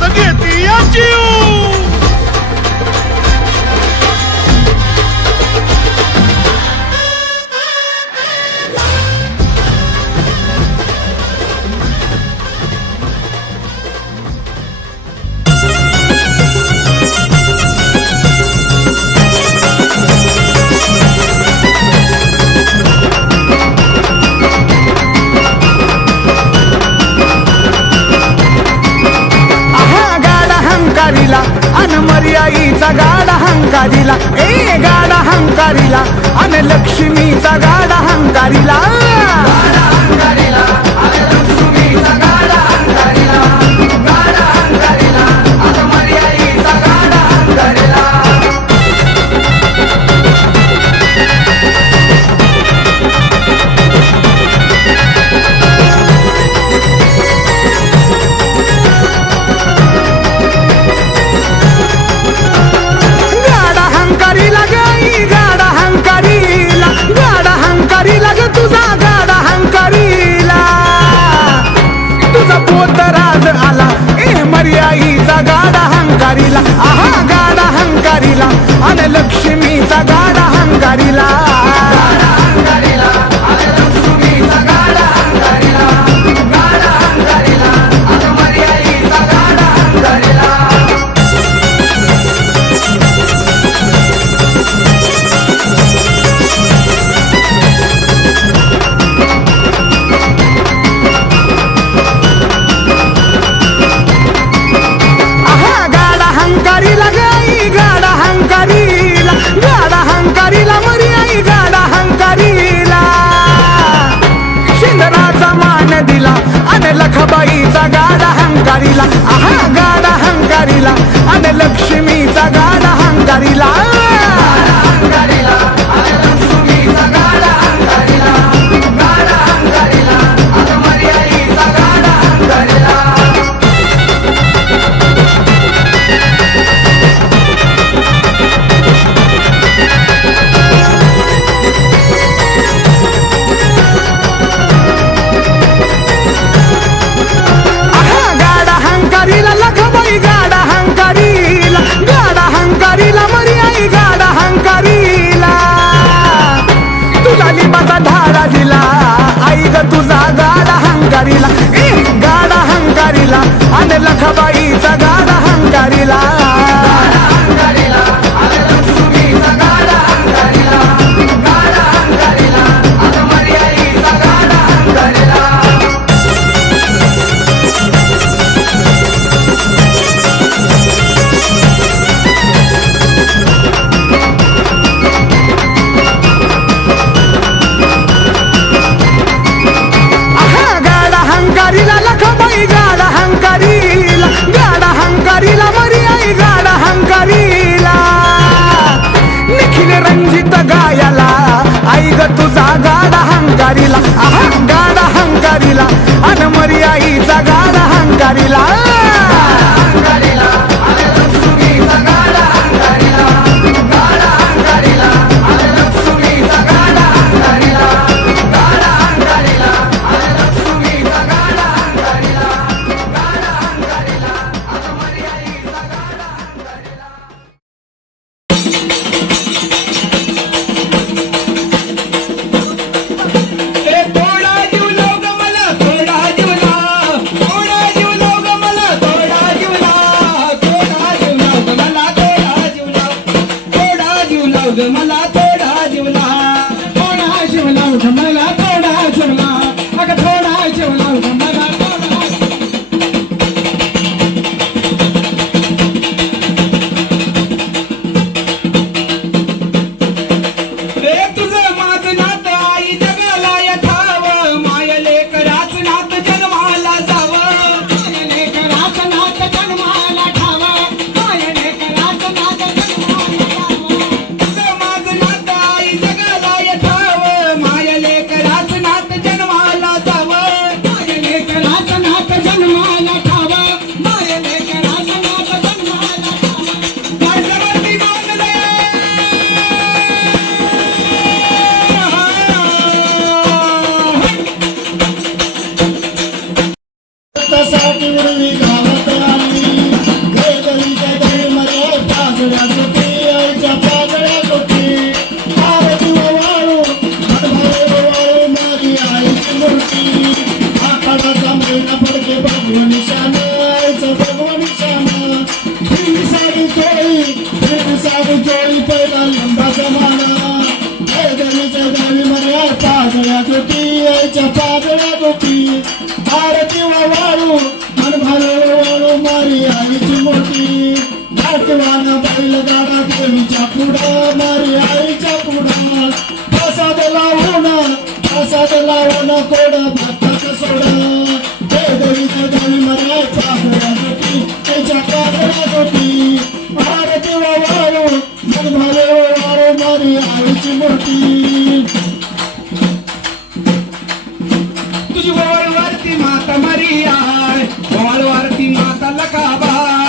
हातात घेती या जीव. अन मर्याईचा गाडा हंकारीला, ए गाडा हंकारीला, अन लक्ष्मीचा गाडा हंकारीला, गाडा हंकारीला, अन लक्ष्मीचा गाडा हंकारीला, गाडा हंकारीला, अन मर्याईचा गाडा हंकारीला. तुझा गाडा हंकारीला, तुझा पोतराज आला, ए मर्याईचा गाडा हंकारीला, आहा गाडा हंकारीला, अन लक्ष्मीचा गाडा हंकारीला, गाडा हंकारीला, अन लक्ष्मीचा गाडा हंकारीला, गाडा हंकारीला, अन मर्याईचा गाडा हंकारीला. लखबाईचा गाडा हंकारीला, आहा गाडा हंकारीला, अन लक्ष्मीचा गाडा हंकारीला, गाडा हंकारीला, अन लक्ष्मीचा गाडा हंकारीला, गाडा हंकारीला, अन मर्याईचा गाडा हंकारीला. लखबाई गाडा हंकारीला, गाडा हंकारीला, मर्याई गाडा हंकारीला, तुला लिंबाचा धारा दिला, आई ग तुझा गाडा हंकारीला, ए गाडा हंकारीला, अन लखबाईचा गाडा हंकारीला, गाडा हंकारीला, अन लक्ष्मीचा गाडा हंकारीला, गाडा हंकारीला, अन मर्याईचा गाडा हंकारीला. लखबाई गाडा हंकारीला, गाडा हंकारीला, मर्याई गाडा हंकारीला, निखिल रंजित गायला, आई ग तुझा गाडा हंकारीला, आहा गाडा हंकारीला, अन मर्याईचा गाडा हंकारीला, गाडा हंकारीला, अन लक्ष्मीचा गाडा हंकारीला, गाडा हंकारीला, अन लक्ष्मीचा गाडा हंकारीला, गाडा हंकारीला, अन लक्ष्मीचा गाडा हंकारीला, गाडा हंकारीला, अन मर्याईचा गाडा हंकारीला. थोडा जीव लाव ग मला, थोडा जीव लाव, थोडा जीव लाव ग मला, थोडा जीव लाव, थोडा जीव लाव ग मला, थोडा जीव लाव, थोडा जीव लाव ग मला, थोडा जीव लाव, थोडा जीव लाव ग मला, थोडा जीव लाव, अगं थोडा जीव लाव ग मला, थोडा. रे तुझं माझं नातं आई जगाला यथावं, माय लेकराच नात जन्माला जावं, माय लेकराच नात जन्माला ठावं, माय लेकराच नात जन्माला जावं. तुझं माझं नातं आई जगाला यथावं, माय लेकराच नात जन्माला जावं, माय लेकराच नात जन्माला ठावं, माय लेकराच नात जन्माला जावं. माझ्यावरती मागले साठी उडवी गावात आली. मरी आईची मोठी तुझी वरती माता मरी आहे वरती माता लखाबाई